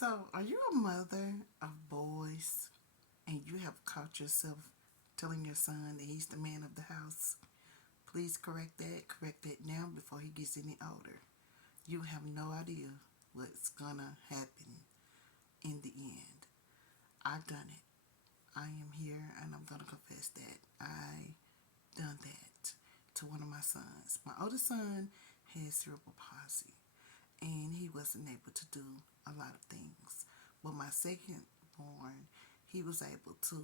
So, are you a mother of boys and you have caught yourself telling your son that he's the man of the house? Please correct that. Correct that now before he gets any older. You have no idea what's gonna happen in the end. I've done it. I am here and I'm gonna confess that I done that to one of my sons. My oldest son has cerebral palsy and he wasn't able to do a lot of things. But my second born, he was able to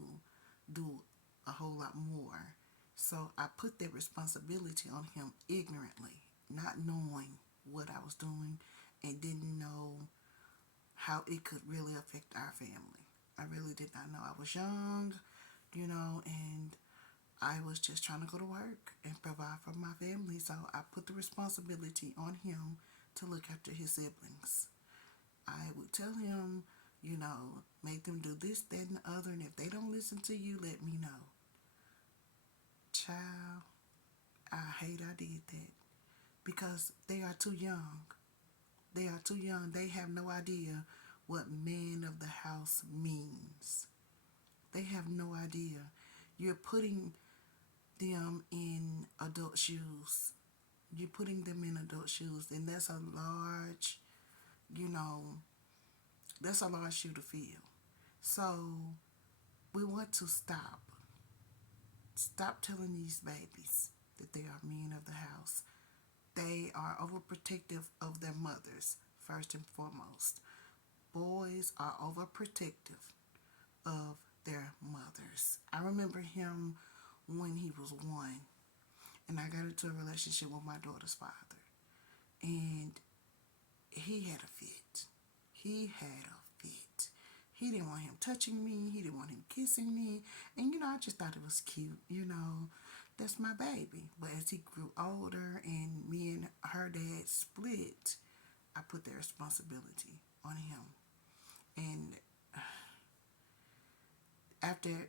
do a whole lot more. So I put that responsibility on him ignorantly, not knowing what I was doing and didn't know how it could really affect our family. I really did not know. I was young, and I was just trying to go to work and provide for my family. So I put the responsibility on him to look after his siblings. I would tell him, make them do this, that, and the other. And if they don't listen to you, let me know. Child, I hate I did that because they are too young. They are too young. They have no idea what man of the house means. They have no idea. You're putting them in adult shoes. You're putting them in adult shoes, and you know, that's a large shoe to fill. So we want to stop. Stop telling these babies that they are men of the house. They are overprotective of their mothers, first and foremost. Boys are overprotective of their mothers. I remember him when he was one, and I got into a relationship with my daughter's father, and he had a fit. He had a fit. He didn't want him touching me. He didn't want him kissing me. And, I just thought it was cute. That's my baby. But as he grew older and me and her dad split, I put that responsibility on him. And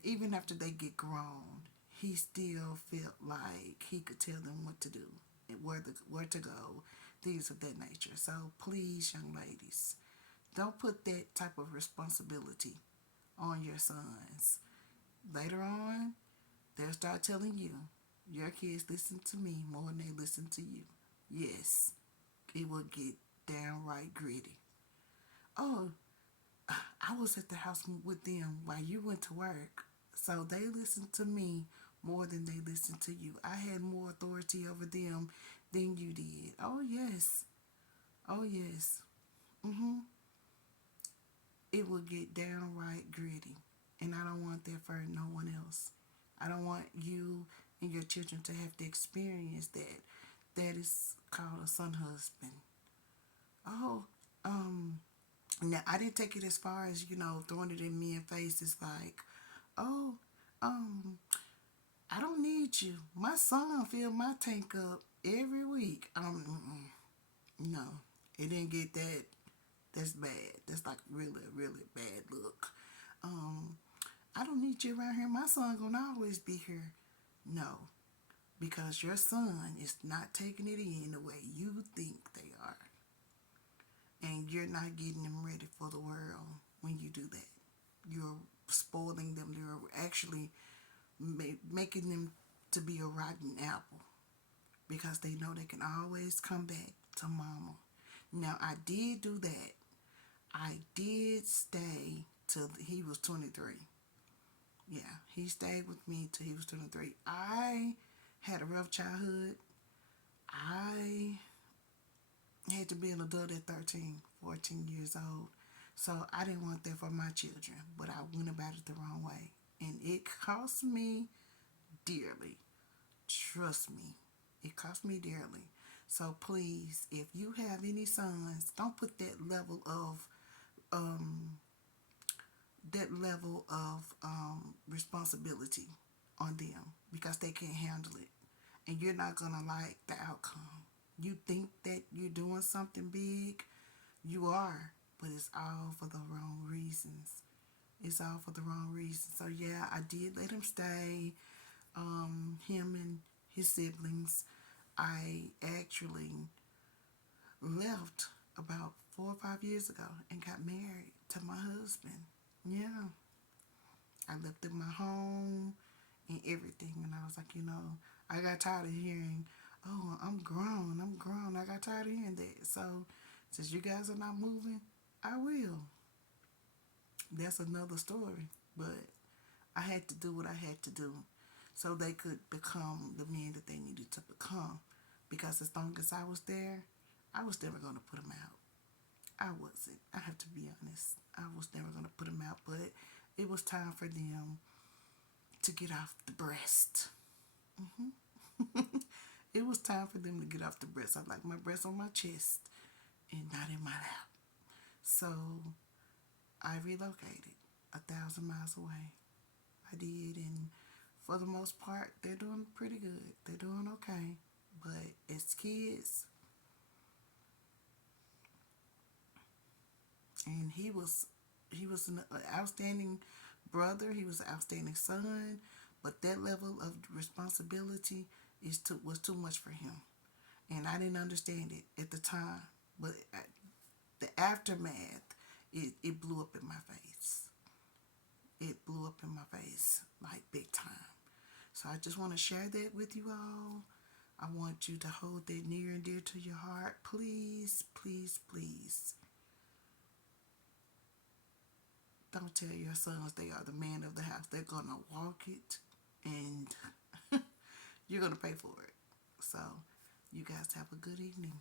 even after they get grown, he still felt like he could tell them what to do and where to go, things of that nature. So please, young ladies, don't put that type of responsibility on your sons. Later on, they'll start telling you, your kids listen to me more than they listen to you. Yes, it will get downright gritty. Oh, I was at the house with them while you went to work. So they listened to me more than they listened to you. I had more authority over them than you did. Oh, yes. Oh, yes. Mm-hmm. It will get downright gritty. And I don't want that for no one else. I don't want you and your children to have to experience that. That is called a son husband. Oh, um, now I didn't take it as far as, throwing it in men's faces like, oh, um, I don't need you. My son fill my tank up every week. No, it didn't get that. That's bad. That's like really, really bad look. Um, I don't need you around here. My son gonna always be here. No, because your son is not taking it in the way you think they are, and you're not getting them ready for the world when you do that. You're spoiling them. You're actually making them to be a rotten apple because they know they can always come back to mama. Now, I did do that. I did stay till he was 23. Yeah, he stayed with me till he was 23. I had a rough childhood. I had to be an adult at 13, 14 years old. So I didn't want that for my children, but I went about it the wrong way. And it cost me dearly. Trust me, it cost me dearly. So please, if you have any sons, don't put um, that level of responsibility on them because they can't handle it, and you're not gonna like the outcome. You think that you're doing something big, you are, but it's all for the wrong reasons. It's all for the wrong reasons. So yeah, I did let him stay. Him and his siblings. I actually left about 4 or 5 years ago and got married to my husband. Yeah, I left in my home and everything, and I was like, I got tired of hearing, "Oh, I'm grown, I'm grown." I got tired of hearing that. So, since you guys are not moving, I will. That's another story. But I had to do what I had to do so they could become the men that they needed to become. Because as long as I was there, I was never going to put them out. I wasn't. I have to be honest. I was never going to put them out, but it was time for them to get off the breast. It was time for them to get off the breast. I like my breast on my chest and not in my lap. So I relocated 1,000 miles away. I did, and for the most part, they're doing pretty good. They're doing okay. But as kids, and he was an outstanding brother. He was an outstanding son, but that level of responsibility was too much for him, and I didn't understand it at the time. But the aftermath, it blew up in my face. It blew up in my face like big time. So I just want to share that with you all. I want you to hold that near and dear to your heart. Please, please, please don't tell your sons they are the man of the house. They're going to walk it, and you're going to pay for it. So, you guys have a good evening.